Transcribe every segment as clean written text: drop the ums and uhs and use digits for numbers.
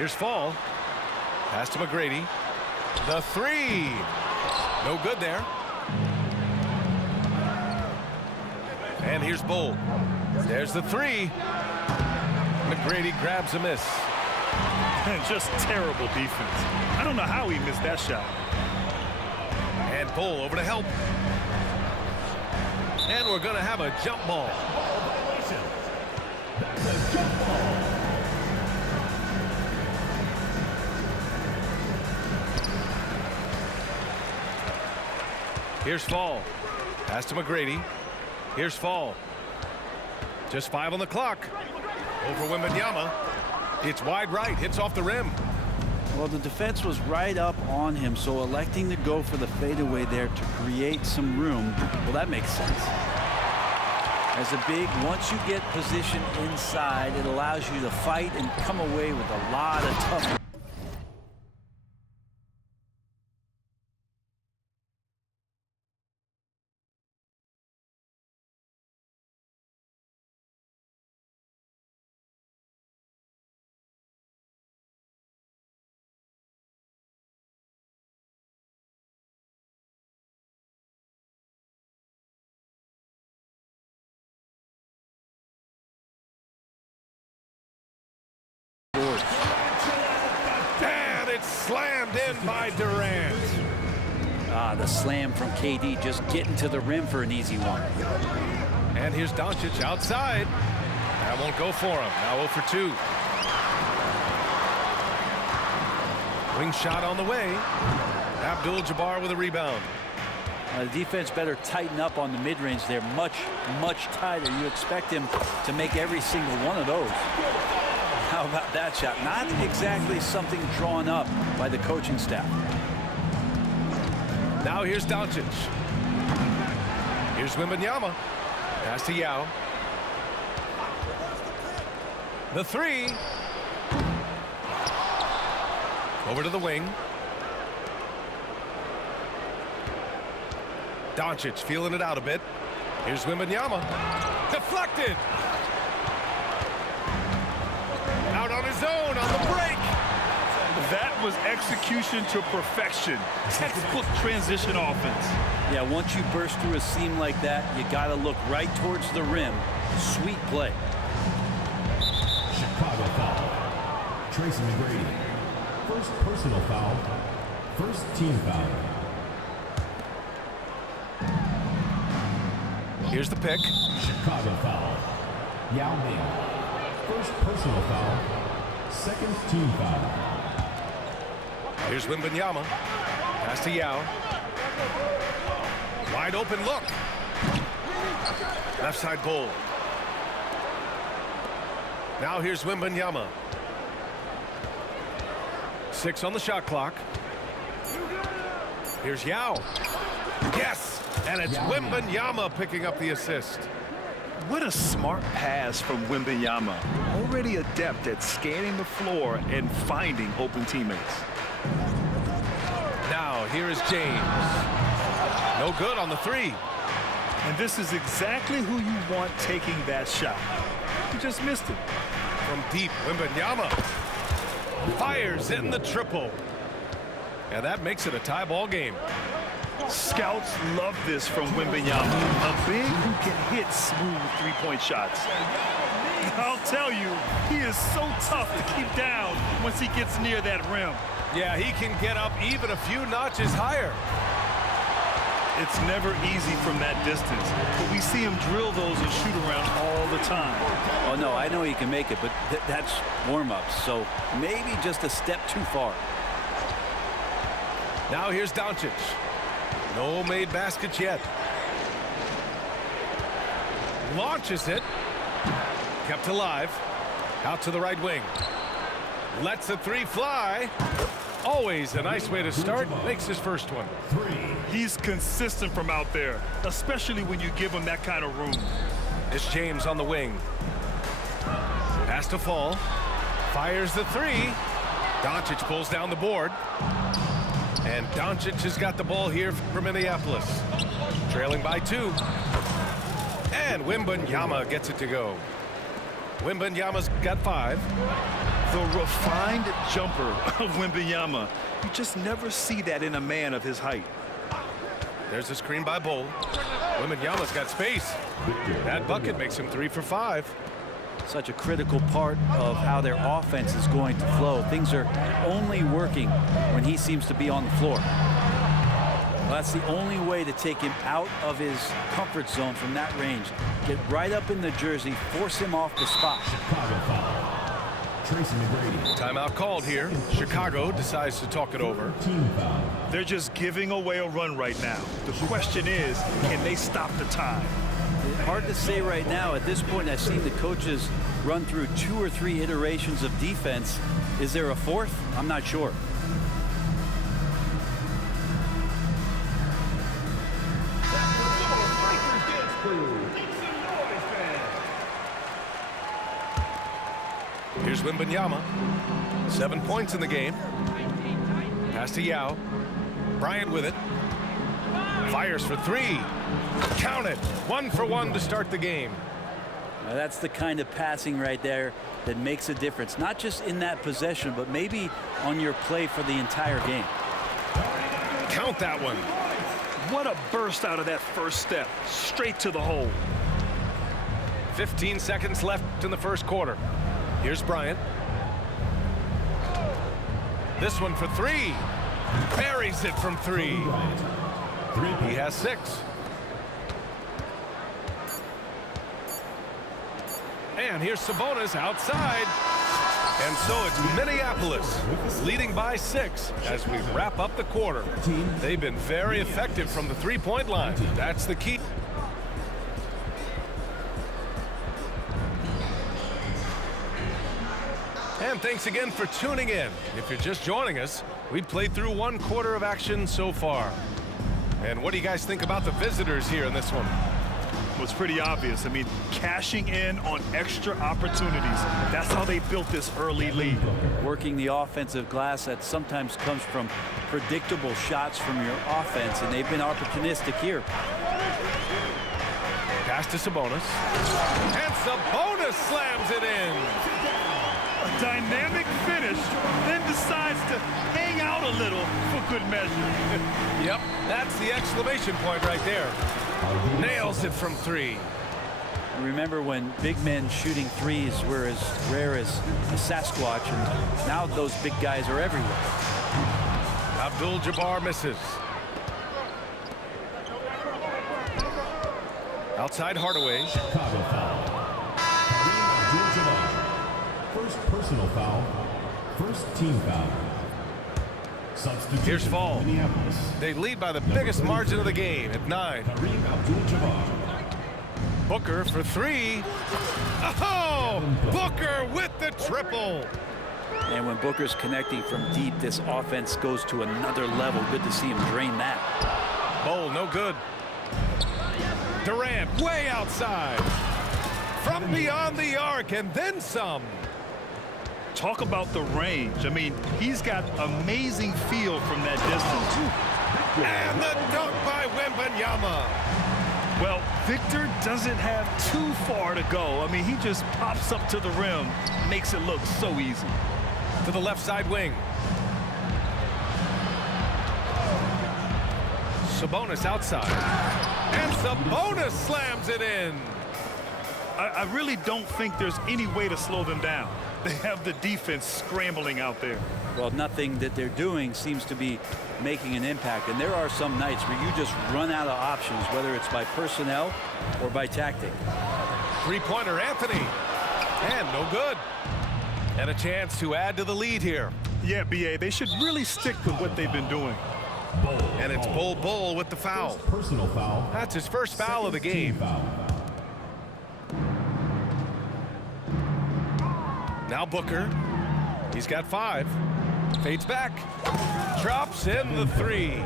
Here's Fall. Pass to McGrady. The three. No good there. And here's Bull. There's the three. McGrady grabs a miss. Just terrible defense. I don't know how he missed that shot. And Bull over to help. And we're going to have a jump ball. Here's Fall. Pass to McGrady. Here's Fall. Just 5 on the clock. Over Wembanyama. It's wide right. Hits off the rim. Well, the defense was right up on him, so electing to go for the fadeaway there to create some room, well, that makes sense. As a big, once you get position inside, it allows you to fight and come away with a lot of tough. Slammed in by Durant. The slam from KD, just getting to the rim for an easy one. And here's Doncic outside. That won't go for him. Now 0 for 2. Wing shot on the way. Abdul-Jabbar with a rebound. The defense better tighten up on the mid-range. They're much tighter. You expect him to make every single one of those. How about that shot? Not exactly something drawn up by the coaching staff. Now here's Doncic. Here's Wembanyama. Pass to Yao. The three. Over to the wing. Doncic feeling it out a bit. Here's Wembanyama. Deflected. Out on his own on the break. That was execution to perfection. Textbook transition offense. Yeah, once you burst through a seam like that, you got to look right towards the rim. Sweet play. Chicago foul. Tracy McGrady. First personal foul. First team foul. Here's the pick. Chicago foul. Yao Ming. First personal foul. Second team foul. Here's Wembanyama. Pass to Yao. Wide open look. Left side Bull. Now here's Wembanyama. 6 on the shot clock. Here's Yao. Yes! And it's Wembanyama picking up the assist. What a smart pass from Wembanyama. Already adept at scanning the floor and finding open teammates. Now here is James. No good on the three. And this is exactly who you want taking that shot. You just missed it. From deep, Wembanyama fires in the triple. And that makes it a tie ball game. Scouts love this from Wembanyama. A big who can hit smooth three-point shots. I'll tell you, he is so tough to keep down once he gets near that rim. Yeah, he can get up even a few notches higher. It's never easy from that distance, but we see him drill those and shoot around all the time. Oh, no, I know he can make it, but that's warm-ups, so maybe just a step too far. Now here's Doncic. No made baskets yet. Launches it. Kept alive. Out to the right wing. Lets the three fly. Always a nice way to start. Makes his first one. He's consistent from out there, especially when you give him that kind of room. It's James on the wing. Pass to Fall. Fires the three. Doncic pulls down the board. And Doncic has got the ball here for Minneapolis. Trailing by 2. And Wembanyama gets it to go. Wembanyama's got 5. The refined jumper of Wembanyama. You just never see that in a man of his height. There's a screen by Bol. Wembanyama's got space. That bucket makes him 3 for 5. Such a critical part of how their offense is going to flow. Things are only working when he seems to be on the floor. Well, that's the only way to take him out of his comfort zone from that range. Get right up in the jersey, force him off the spot. Tracy McGrady. Timeout called here. Chicago decides to talk it over. Team foul. They're just giving away a run right now. The question is, can they stop the time? Hard to say right now. At this point, I've seen the coaches run through 2 or 3 iterations of defense. Is there a fourth? I'm not sure. Here's Wembanyama. 7 points in the game. Pass to Yao. Bryant with it. Fires for 3. Count it. 1 for 1 to start the game. Now that's the kind of passing right there that makes a difference. Not just in that possession, but maybe on your play for the entire game. Count that one. What a burst out of that first step. Straight to the hole. 15 seconds left in the first quarter. Here's Bryant. This one for 3. Buries it from 3. He has 6. And here's Sabonis outside. And so it's Minneapolis leading by 6 as we wrap up the quarter. They've been very effective from the three-point line. That's the key. And thanks again for tuning in. If you're just joining us, we played through 1 quarter of action so far. And what do you guys think about the visitors here in this one? Well, it's pretty obvious. I mean, cashing in on extra opportunities. That's how they built this early lead. Working the offensive glass that sometimes comes from predictable shots from your offense, and they've been opportunistic here. Pass to Sabonis. And Sabonis slams it in. A dynamic finish, then decides to hang out a little for good measure. Yep, that's the exclamation point right there. Nails it from 3. Remember when big men shooting threes were as rare as a Sasquatch, and now those big guys are everywhere. Abdul-Jabbar misses. Outside Hardaway. Chicago foul. Kareem Abdul-Jabbar. First personal foul. First team foul. Substitution. Here's Fall. Minneapolis. They lead by the biggest margin of the game at 9. Kareem Abdul-Jabbar. Booker for 3. Oh! Booker with the triple. And when Booker's connecting from deep, this offense goes to another level. Good to see him drain that. Bol, no good. Durant way outside. From beyond the arc and then some. Talk about the range. I mean, he's got amazing feel from that distance. And the dunk by Wembanyama. Well, Victor doesn't have too far to go. I mean, he just pops up to the rim, makes it look so easy. To the left side wing. Sabonis outside. And Sabonis slams it in. I really don't think there's any way to slow them down. They have the defense scrambling out there. Well, nothing that they're doing seems to be making an impact. And there are some nights where you just run out of options, whether it's by personnel or by tactic. Three-pointer Anthony. And no good. And a chance to add to the lead here. Yeah, B.A., they should really stick with what they've been doing. And it's Bol with the foul. First personal foul. That's his first foul of the Second team game. foul. Now Booker. He's got 5. Fades back. Drops in the 3.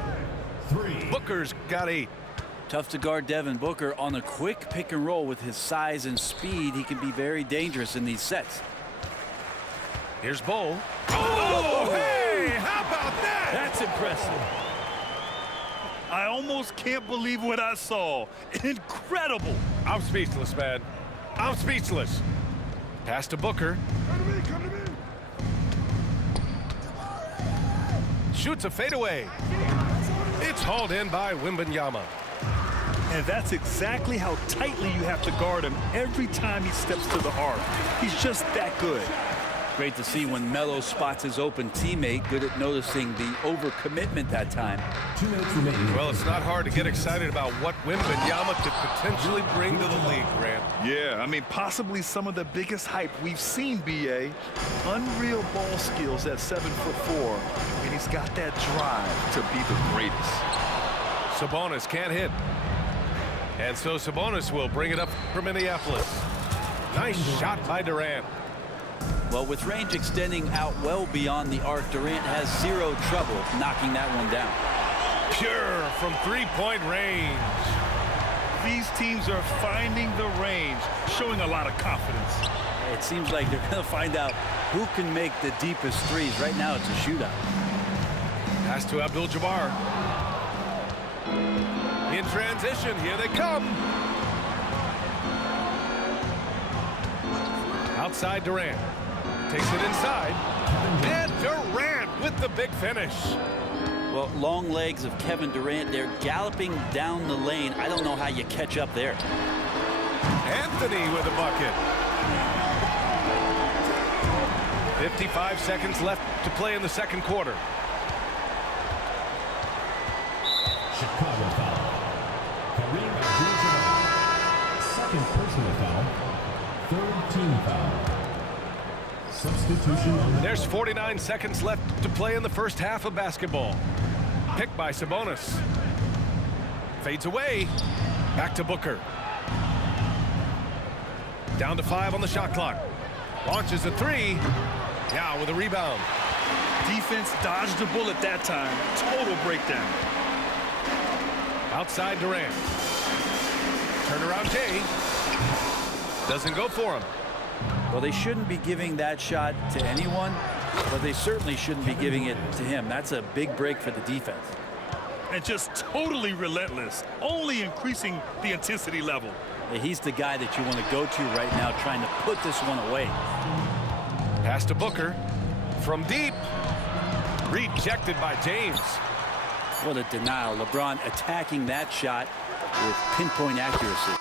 Booker's got 8. Tough to guard Devin Booker on a quick pick and roll. With his size and speed, he can be very dangerous in these sets. Here's Bol. Oh, hey! How about that? That's impressive. I almost can't believe what I saw. Incredible. I'm speechless, man. I'm speechless. Pass to Booker. shoots a fadeaway. It's hauled in by Wembanyama. And that's exactly how tightly you have to guard him every time he steps to the arc. He's just that good. Great to see when Melo spots his open teammate. Good at noticing the overcommitment that time. 2 minutes remaining. Well, it's not hard to get excited about what Wembanyama could potentially bring to the league, Grant. Yeah, I mean, possibly some of the biggest hype we've seen, B.A. Unreal ball skills at 7'4", and he's got that drive to be the greatest. Sabonis can't hit. And so Sabonis will bring it up for Minneapolis. Nice shot by Durant. Well, with range extending out well beyond the arc, Durant has zero trouble knocking that one down. Pure from three-point range. These teams are finding the range, showing a lot of confidence. It seems like they're going to find out who can make the deepest threes. Right now, it's a shootout. Pass to Abdul-Jabbar. In transition, here they come. Outside Durant. Takes it inside. And Durant with the big finish. Well, long legs of Kevin Durant. They're galloping down the lane. I don't know how you catch up there. Anthony with a bucket. 55 seconds left to play in the second quarter. Chicago foul. Kareem Abdul-Jabbar. Second personal foul. Third team foul. Substitution on the... There's 49 seconds left to play in the first half of basketball. Picked by Sabonis. Fades away. Back to Booker. Down to 5 on the shot clock. Launches a three. Now with a rebound. Defense dodged the bullet that time. Total breakdown. Outside Durant. Turnaround Jay. Doesn't go for him. Well, they shouldn't be giving that shot to anyone, but they certainly shouldn't be giving it to him. That's a big break for the defense. And just totally relentless, only increasing the intensity level. He's the guy that you want to go to right now, trying to put this one away. Pass to Booker. From deep. Rejected by James. What a denial. LeBron attacking that shot with pinpoint accuracy.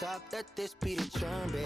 Top that this be the charm, baby.